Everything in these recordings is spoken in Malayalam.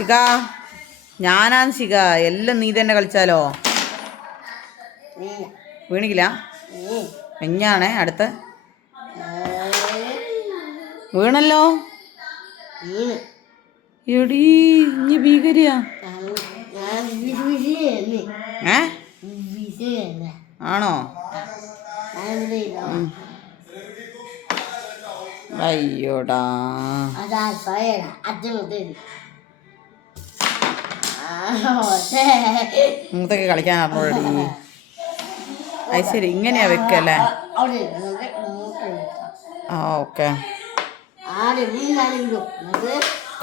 ശിഖ ഞാനാണ് ശിഖ. എല്ലാം നീ തന്നെ കളിച്ചാലോ. വീണിക്കില്ല. പെഞ്ഞാണേ അടുത്ത വീണല്ലോ. എടീ ഇനി ഭീകരിയാ. ആണോ? അയ്യോടാ. മൂത്തൊക്കെ കളിക്കാൻ അറിഞ്ഞോടി. അത് ശരി, ഇങ്ങനെയാ വെക്കല്ലേ? ആ ഓക്കെ.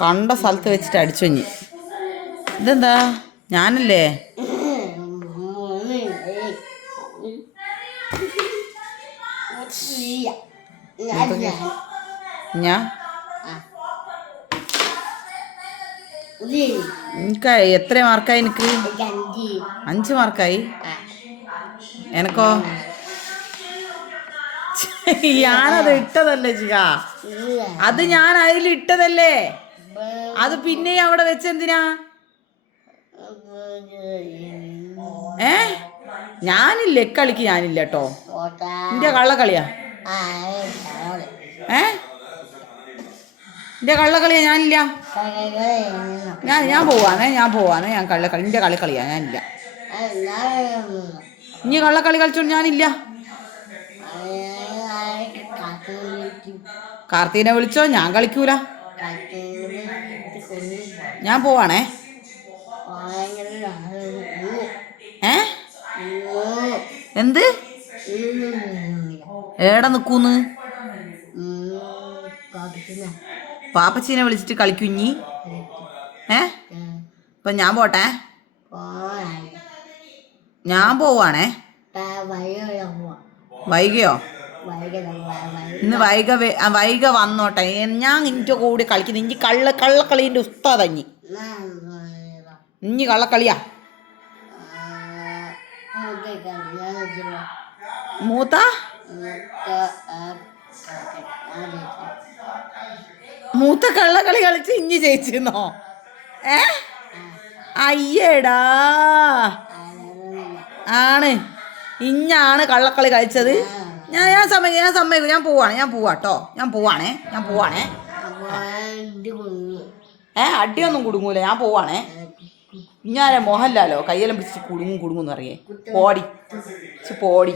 കണ്ട സ്ഥലത്ത് വെച്ചിട്ട് അടിച്ചു. ഇനി ഇതെന്താ? ഞാനല്ലേ? ഞാൻ എനിക്ക് എത്ര മാർക്കായി? എനിക്ക് 5 മാർക്കായി. എനക്കോ? ഞാനത് ഇട്ടതല്ലേ ചെയ്യാ. അത് ഞാൻ അതിൽ ഇട്ടതല്ലേ. അത് പിന്നെ അവിടെ വെച്ചെന്തിനാ? ഞാനില്ല കളിക്ക്. ഞാനില്ല കേട്ടോ. എന്റെ കള്ളക്കളിയാ. എന്റെ കള്ളക്കളിയാ. ഞാനില്ല. ഞാൻ പോവാണേ. ഞാൻ കള്ളക്കളി. എന്റെ കളിക്കളിയാ. ഞാനില്ല. ഇനി കള്ളക്കളി കളിച്ചോണ്ട് ഞാനില്ല. കാർത്തീനെ വിളിച്ചോ. ഞാൻ കളിക്കൂല. ഞാൻ പോവാണേ. എന്ത്? ഏടെ നിക്കൂന്ന്? പാപ്പച്ചീനെ വിളിച്ചിട്ട് കളിക്കുഞ്ഞി. ഇപ്പൊ ഞാൻ പോട്ടെ. ഞാൻ പോവാണേ. വൈകിയോ? ഇന്ന് വൈക വന്നോട്ടെ. ഞാൻ ഇന്റെ കൂടി കളിക്കുന്നു. ഇഞ്ചി കള്ളക്കളീൻ്റെ ഉസ്താദഞ്ഞി. ഇഞ്ഞി കള്ളക്കളിയാ. മൂത്ത കള്ളക്കളി കളിച്ച് ഇഞ്ഞി ജയിച്ചിരുന്നോ? അയ്യേടാ. ആണ്. ഇഞ്ഞാണ് കള്ളക്കളി കളിച്ചത്. ഞാൻ സമ്മതിക്കും. ഞാൻ പോവാട്ടോ. ഞാൻ പോവാണേ. അടിയൊന്നും കുടുങ്ങൂല. ഞാൻ പോവാണേ. ഞാനേ മോഹൻലാലോ കയ്യെല്ലാം പിടിച്ചിട്ട് കുടുങ്ങും എന്നറിയേ. പോടി.